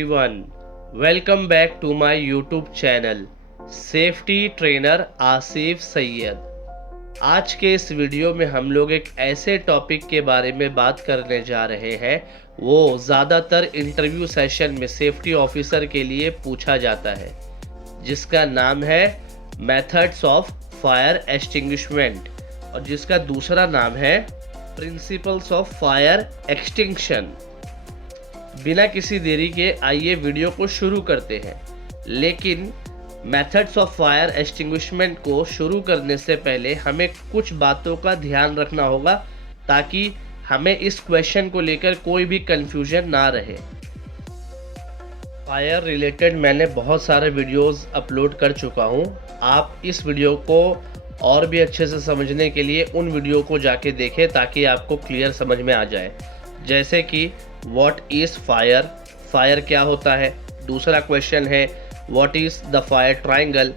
everyone, welcome back to my YouTube channel safety trainer Asif Syed. आज के इस वीडियो में हम लोग एक ऐसे टॉपिक के बारे में बात करने जा रहे हैं वो ज़्यादातर इंटरव्यू सेशन में सेफ्टी ऑफिसर के लिए पूछा जाता है, जिसका नाम है मेथड्स ऑफ फायर एक्सटिंग्विशमेंट और जिसका दूसरा नाम है प्रिंसिपल्स ऑफ फायर एक्सटिंक्शन। बिना किसी देरी के आइए वीडियो को शुरू करते हैं। लेकिन मेथड्स ऑफ फायर एक्सटिंग्विशमेंट को शुरू करने से पहले हमें कुछ बातों का ध्यान रखना होगा ताकि हमें इस क्वेश्चन को लेकर कोई भी कंफ्यूजन ना रहे। फायर रिलेटेड मैंने बहुत सारे वीडियोस अपलोड कर चुका हूं। आप इस वीडियो को और भी अच्छे से समझने के लिए उन वीडियो को जाके देखें ताकि आपको क्लियर समझ में आ जाए। जैसे कि व्हाट इज़ फायर, फायर क्या होता है। दूसरा क्वेश्चन है what is the fire triangle.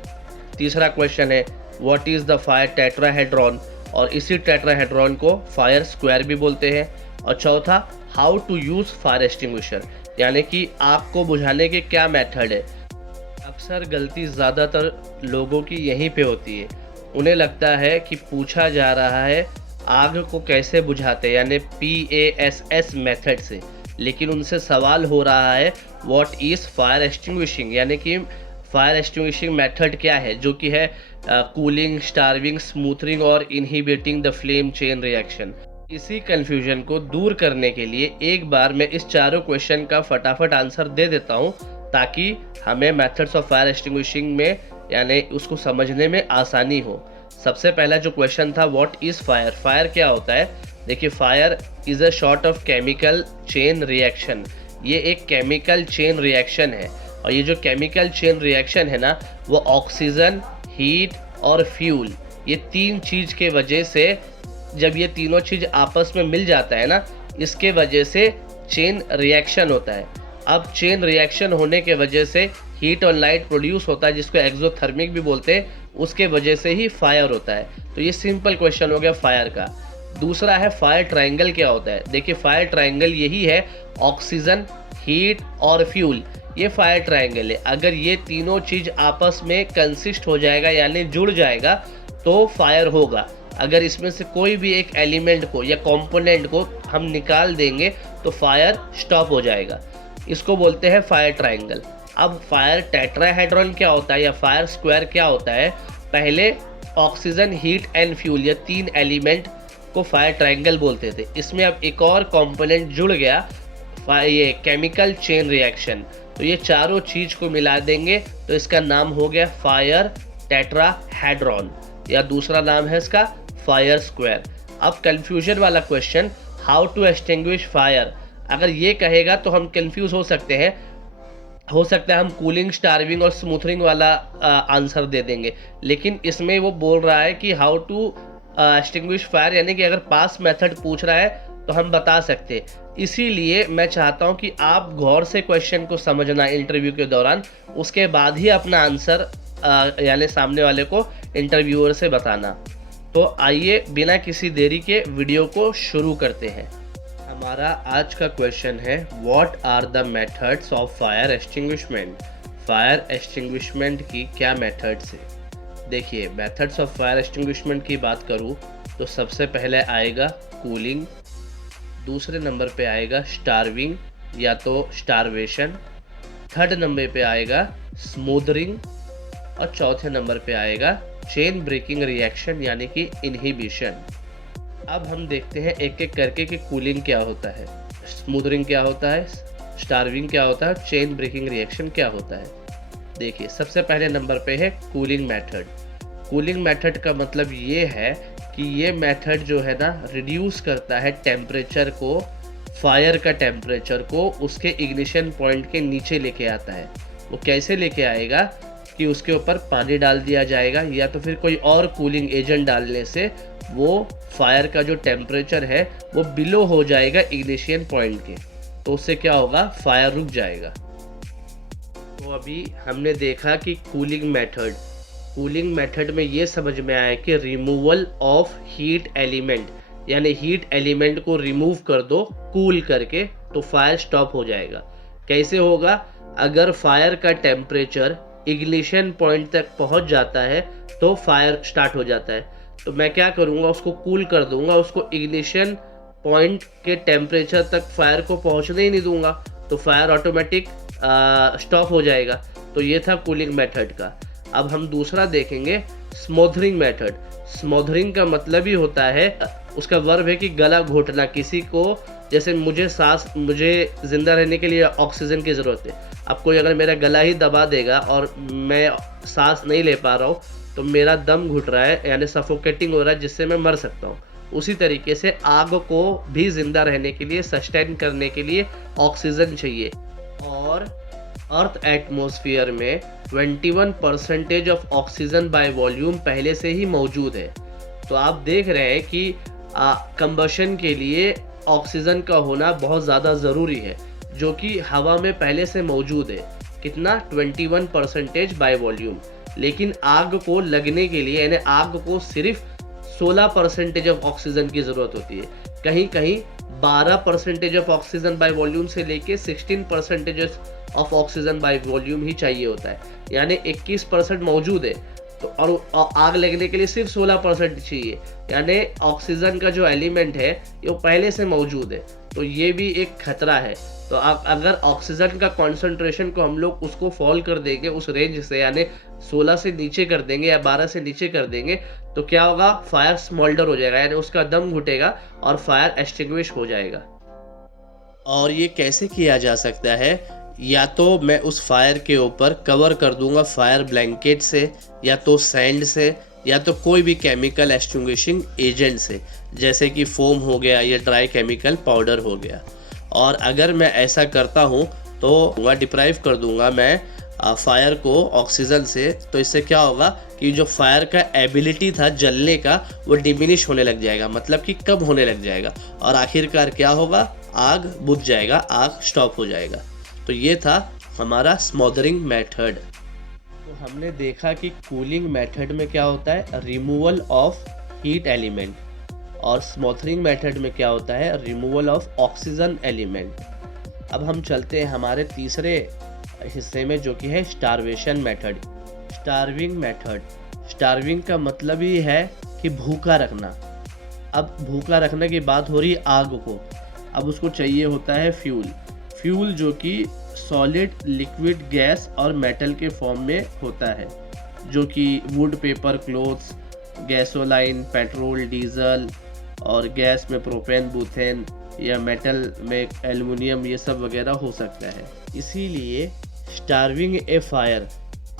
तीसरा क्वेश्चन है what is the fire tetrahedron और इसी टेट्राहेड्रॉन को फायर स्क्वायर भी बोलते हैं। और चौथा how to use fire extinguisher, यानी कि आग को बुझाने के क्या मेथड है। अक्सर गलती ज़्यादातर लोगों की यहीं पे होती है। उन्हें लगता है कि पूछा जा रहा है आग को कैसे बुझाते हैं, यानी PASS मेथड से, लेकिन उनसे सवाल हो रहा है व्हाट इज़ फायर एक्सटिंग्विशिंग, यानी कि फायर एक्सटिंग्विशिंग मेथड क्या है, जो कि है कूलिंग, स्टार्विंग, स्मूथरिंग और inhibiting the flame chain reaction. इसी कन्फ्यूजन को दूर करने के लिए एक बार मैं इस चारों क्वेश्चन का फटाफट आंसर दे देता हूँ ताकि हमें मेथड्स ऑफ फायर एक्सटिंग्विशिंग में यानी उसको समझने में आसानी हो। सबसे पहला जो क्वेश्चन था व्हाट इज़ फायर, फायर क्या होता है। देखिए, fire is a short of chemical chain reaction. ये एक केमिकल चेन रिएक्शन है और ये जो केमिकल चेन रिएक्शन है ना, वो ऑक्सीजन, हीट और फ्यूल, ये तीन चीज़ के वजह से, जब ये तीनों चीज़ आपस में मिल जाता है ना, इसके वजह से चेन रिएक्शन होता है। अब चेन रिएक्शन होने के वजह से हीट और लाइट प्रोड्यूस होता है, जिसको एक्सोथर्मिक भी बोलते हैं, उसके वजह से ही फायर होता है। तो ये सिंपल क्वेश्चन हो गया फायर का। दूसरा है फायर ट्रायंगल क्या होता है। देखिए, फायर ट्रायंगल यही है ऑक्सीजन, हीट और फ्यूल, ये फायर ट्रायंगल है। अगर ये तीनों चीज़ आपस में कंसिस्ट हो जाएगा यानी जुड़ जाएगा तो फायर होगा। अगर इसमें से कोई भी एक एलिमेंट को या कंपोनेंट को हम निकाल देंगे तो फायर स्टॉप हो जाएगा। इसको बोलते हैं फायर ट्रायंगल। अब फायर टेट्राहेड्रॉन क्या होता है या फायर स्क्वायर क्या होता है। पहले ऑक्सीजन, हीट एंड फ्यूल, ये तीन एलिमेंट को फायर ट्रायंगल बोलते थे। इसमें अब एक और कंपोनेंट जुड़ गया, ये केमिकल चेन रिएक्शन। तो ये चारों चीज़ को मिला देंगे तो इसका नाम हो गया फायर टेट्राहेड्रॉन, या दूसरा नाम है इसका फायर स्क्वायर। अब कंफ्यूजन वाला question how to extinguish fire, अगर ये कहेगा तो हम कंफ्यूज हो सकते हैं। हो सकता है हम कूलिंग, स्टार्विंग और स्मूथरिंग वाला आंसर दे देंगे, लेकिन इसमें वो बोल रहा है कि हाउ टू एक्सटिंग्विश फायर, यानी कि अगर पास मेथड पूछ रहा है तो हम बता सकते। इसीलिए मैं चाहता हूं कि आप गौर से क्वेश्चन को समझना इंटरव्यू के दौरान, उसके बाद ही अपना आंसर यानी सामने वाले को, इंटरव्यूअर से बताना। तो आइए बिना किसी देरी के वीडियो को शुरू करते हैं। हमारा आज का क्वेश्चन है what are the methods of fire extinguishment. Fire extinguishment की क्या मेथड्स है। देखिए, मेथड्स ऑफ फायर एक्सटिंग्विशमेंट की बात करूँ तो सबसे पहले आएगा कूलिंग, दूसरे नंबर पे आएगा स्टार्विंग या तो स्टारवेशन, थर्ड नंबर पे आएगा स्मूथरिंग और चौथे नंबर पे आएगा चेन ब्रेकिंग रिएक्शन यानी कि इनहिबिशन। अब हम देखते हैं एक एक करके कि कूलिंग क्या होता है, स्मूथरिंग क्या होता है, स्टार्विंग क्या होता है, चेन ब्रेकिंग रिएक्शन क्या होता है। देखिए, सबसे पहले नंबर पे है कूलिंग मेथड। कूलिंग मेथड का मतलब ये है कि ये मेथड जो है ना, रिड्यूस करता है टेम्परेचर को, फायर का टेम्परेचर को उसके इग्निशन पॉइंट के नीचे लेके आता है। वो कैसे लेके आएगा कि उसके ऊपर पानी डाल दिया जाएगा या तो फिर कोई और कूलिंग एजेंट डालने से वो फायर का जो टेम्परेचर है वो बिलो हो जाएगा इग्निशन पॉइंट के, तो उससे क्या होगा, फायर रुक जाएगा। तो अभी हमने देखा कि कूलिंग मेथड में ये समझ में आया कि रिमूवल ऑफ हीट एलिमेंट, यानी हीट एलिमेंट को रिमूव कर दो कूल करके तो फायर स्टॉप हो जाएगा। कैसे होगा, अगर फायर का टेम्परेचर इग्निशन पॉइंट तक पहुंच जाता है तो फायर स्टार्ट हो जाता है। तो मैं क्या करूंगा, उसको कूल कर दूंगा, उसको इग्निशन पॉइंट के टेम्परेचर तक फायर को पहुंचने ही नहीं दूंगा, तो फायर ऑटोमेटिक स्टॉप हो जाएगा। तो ये था कूलिंग मेथड का। अब हम दूसरा देखेंगे, स्मोथरिंग मेथड। स्मोथरिंग का मतलब ही होता है, उसका वर्ब है कि गला घोटना। किसी को, जैसे मुझे ज़िंदा रहने के लिए ऑक्सीजन की ज़रूरत है। अब कोई अगर मेरा गला ही दबा देगा और मैं सांस नहीं ले पा रहा हूँ, तो मेरा दम घुट रहा है, यानी सफोकेटिंग हो रहा है, जिससे मैं मर सकता हूँ। उसी तरीके से आग को भी ज़िंदा रहने के लिए, सस्टेन करने के लिए ऑक्सीजन चाहिए। और अर्थ एटमॉस्फेयर में 21% ऑफ ऑक्सीजन बाय वॉल्यूम पहले से ही मौजूद है। तो आप देख रहे हैं कि कंबशन के लिए ऑक्सीजन का होना बहुत ज़्यादा ज़रूरी है, जो कि हवा में पहले से मौजूद है। कितना? 21% बाय वॉल्यूम। लेकिन आग को लगने के लिए, यानी आग को सिर्फ 16% ऑफ ऑक्सीजन की ज़रूरत होती है। कहीं कहीं 12% ऑफ ऑक्सीजन बाय वॉल्यूम से लेके 16% ऑफ ऑक्सीजन बाय वॉल्यूम ही चाहिए होता है, यानी 21% मौजूद है। तो और आग लगने के लिए सिर्फ 16% चाहिए, यानी ऑक्सीजन का जो एलिमेंट है ये पहले से मौजूद है। तो ये भी एक खतरा है। तो अगर ऑक्सीजन का कॉन्सेंट्रेशन को हम लोग उसको फॉल कर देंगे उस रेंज से, यानी 16 से नीचे कर देंगे या 12 से नीचे कर देंगे, तो क्या होगा, फायर स्मोल्डर हो जाएगा, यानी उसका दम घुटेगा और फायर एक्सटिंग्विश हो जाएगा। और ये कैसे किया जा सकता है? या तो मैं उस फायर के ऊपर कवर कर दूंगा फायर ब्लैंकेट से, या तो सैंड से, या तो कोई भी केमिकल एक्सटिंग्विशिंग एजेंट से, जैसे कि फोम हो गया या ड्राई केमिकल पाउडर हो गया। और अगर मैं ऐसा करता हूँ तो डिप्राइव कर दूंगा मैं फायर को ऑक्सीजन से, तो इससे क्या होगा कि जो फायर का एबिलिटी था जलने का, वो डिमिनिश होने लग जाएगा, मतलब कि कम होने लग जाएगा, और आखिरकार क्या होगा, आग बुझ जाएगा, आग स्टॉप हो जाएगा। तो ये था हमारा स्मोथरिंग मेथड। तो हमने देखा कि कूलिंग मेथड में क्या होता है, रिमूवल ऑफ हीट एलिमेंट, और स्मोथरिंग मेथड में क्या होता है, रिमूवल ऑफ ऑक्सीजन एलिमेंट। अब हम चलते हैं हमारे तीसरे हिस्से में, जो कि है starvation method. Starving method. Starving का मतलब ही है कि भूखा रखना। अब भूखा रखने की बात हो रही है आग को। अब उसको चाहिए होता है फ्यूल जो कि सॉलिड, लिक्विड, गैस और मेटल के फॉर्म में होता है, जो कि would, paper, clothes, gasoline, petrol, diesel, और गैस में प्रोपेन, बुथेन, या मेटल में एल्युमिनियम, ये सब वगैरह हो सकता है। इसीलिए स्टार्विंग ए फायर,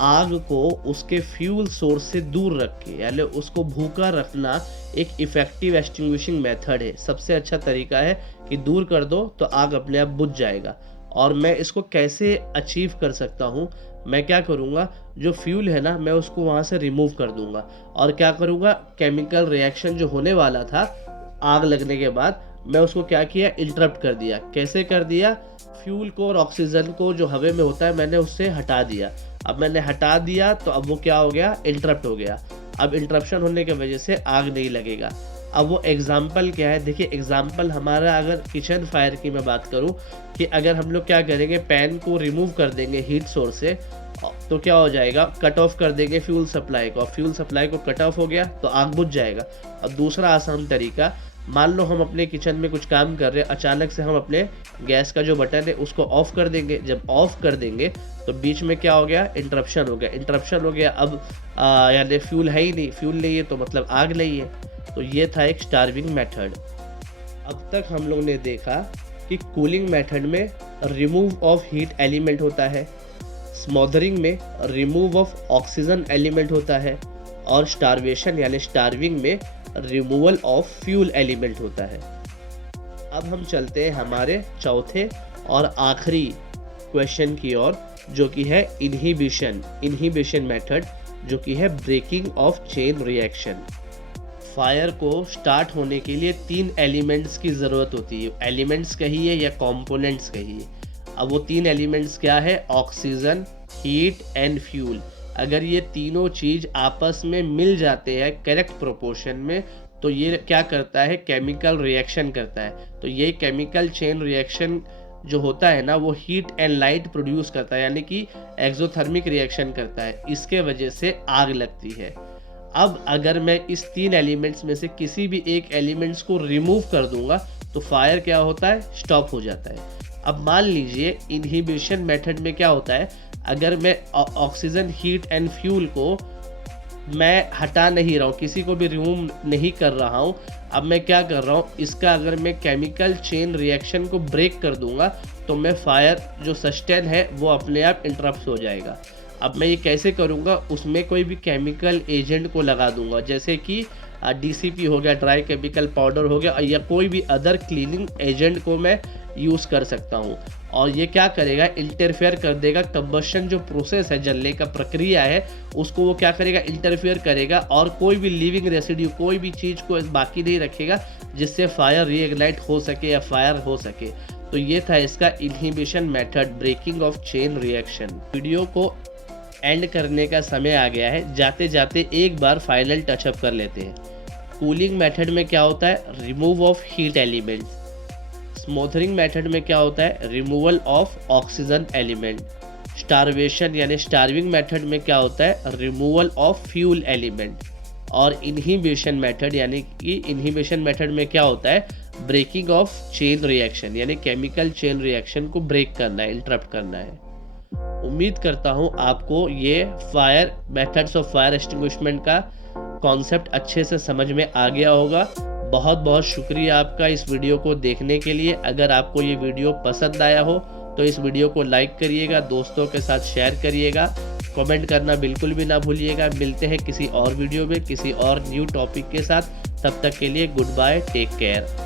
आग को उसके फ्यूल सोर्स से दूर रख के, यानी उसको भूखा रखना एक इफ़ेक्टिव एक्सटिंग्विशिंग मेथड है। सबसे अच्छा तरीका है कि दूर कर दो तो आग अपने आप बुझ जाएगा। और मैं इसको कैसे अचीव कर सकता हूँ, मैं क्या करूँगा, जो फ्यूल है ना, मैं उसको वहाँ से रिमूव कर दूँगा, और क्या करूँगा, केमिकल रिएक्शन जो होने वाला था आग लगने के बाद, मैं उसको क्या किया, इंटरप्ट कर दिया। कैसे कर दिया, फ्यूल को और ऑक्सीजन को जो हवा में होता है मैंने उससे हटा दिया। अब मैंने हटा दिया तो अब वो क्या हो गया, इंटरप्ट हो गया। अब इंटरप्शन होने की वजह से आग नहीं लगेगा। अब वो एग्जाम्पल क्या है, देखिए एग्जाम्पल हमारा, अगर किचन फायर की मैं बात करूं, कि अगर हम लोग क्या करेंगे, पैन को रिमूव कर देंगे हीट सोर्स से, तो क्या हो जाएगा, कट ऑफ कर देंगे फ्यूल सप्लाई को। फ्यूल सप्लाई को कट ऑफ हो गया तो आग बुझ जाएगा। अब दूसरा आसान तरीका, मान लो हम अपने किचन में कुछ काम कर रहे हैं, अचानक से हम अपने गैस का जो बटन है उसको ऑफ कर देंगे। जब ऑफ कर देंगे तो बीच में क्या हो गया, इंटरप्शन हो गया। इंटरप्शन हो गया, अब यानी फ्यूल है ही नहीं, फ्यूल नहीं है तो मतलब आग नहीं है। तो ये था एक स्टार्विंग मेथड। अब तक हम लोग ने देखा कि कूलिंग मेथड में रिमूव ऑफ हीट एलिमेंट होता है, स्मोथरिंग में रिमूव ऑफ ऑक्सीजन एलिमेंट होता है, और स्टार्वेशन यानी स्टार्विंग में रिमूवल ऑफ फ्यूल एलिमेंट होता है। अब हम चलते हैं हमारे चौथे और आखिरी क्वेश्चन की ओर, जो कि है इनहिबिशन मेथड, जो कि है breaking of chain reaction. Fire को स्टार्ट होने के लिए 3 एलिमेंट्स की ज़रूरत होती है। एलिमेंट्स कहिए या कंपोनेंट्स कहिए। अब वो 3 एलिमेंट्स क्या है, ऑक्सीजन, हीट एंड फ्यूल। अगर ये तीनों चीज़ आपस में मिल जाते हैं करेक्ट प्रोपोर्शन में, तो ये क्या करता है, केमिकल रिएक्शन करता है। तो ये केमिकल चेन रिएक्शन जो होता है ना वो हीट एंड लाइट प्रोड्यूस करता है, यानी कि एक्सोथर्मिक रिएक्शन करता है, इसके वजह से आग लगती है। अब अगर मैं इस 3 एलिमेंट्स में से किसी भी एक एलिमेंट्स को रिमूव कर दूंगा तो फायर क्या होता है, स्टॉप हो जाता है। अब मान लीजिए इनहिबिशन मेथड में क्या होता है, अगर मैं ऑक्सीजन, हीट एंड फ्यूल को मैं हटा नहीं रहा हूँ, किसी को भी रिमूव नहीं कर रहा हूँ, अब मैं क्या कर रहा हूँ, इसका अगर मैं केमिकल चेन रिएक्शन को ब्रेक कर दूंगा तो मैं फायर जो सस्टेन है वो अपने आप इंटरप्ट हो जाएगा। अब मैं ये कैसे करूँगा, उसमें कोई भी केमिकल एजेंट को लगा दूंगा, जैसे कि DCP हो गया, ड्राई केमिकल पाउडर हो गया, या कोई भी अदर क्लीनिंग एजेंट को मैं यूज़ कर सकता हूँ। और ये क्या करेगा, इंटरफेयर कर देगा, कंबशन जो प्रोसेस है, जलने का प्रक्रिया है, उसको वो क्या करेगा, इंटरफेयर करेगा, और कोई भी लिविंग रेसिड्यू, कोई भी चीज़ को बाकी नहीं रखेगा जिससे फायर रीइग्नाइट हो सके या फायर हो सके। तो ये था इसका inhibition method, breaking of chain reaction. Video को एंड करने का समय आ गया है, जाते जाते एक बार फाइनल टचअप कर लेते हैं। कूलिंग मेथड में क्या होता है, remove of heat element. Smothering method में क्या होता है, removal of oxygen element. Starvation यानी स्टार्विंग मेथड में क्या होता है, रिमूवल ऑफ फ्यूल एलिमेंट। और इनहिबिशन मेथड यानी कि इनहिबिशन मेथड में क्या होता है, ब्रेकिंग ऑफ चेन रिएक्शन, यानी केमिकल चेन रिएक्शन को ब्रेक करना है, इंटरप्ट करना है। उम्मीद करता हूँ आपको ये fire methods of fire extinguishment का कॉन्सेप्ट अच्छे से समझ में आ गया होगा। बहुत बहुत शुक्रिया आपका इस वीडियो को देखने के लिए। अगर आपको ये वीडियो पसंद आया हो तो इस वीडियो को लाइक करिएगा, दोस्तों के साथ शेयर करिएगा, कमेंट करना बिल्कुल भी ना भूलिएगा। मिलते हैं किसी और वीडियो में किसी और न्यू टॉपिक के साथ, तब तक के लिए गुड बाय, टेक केयर।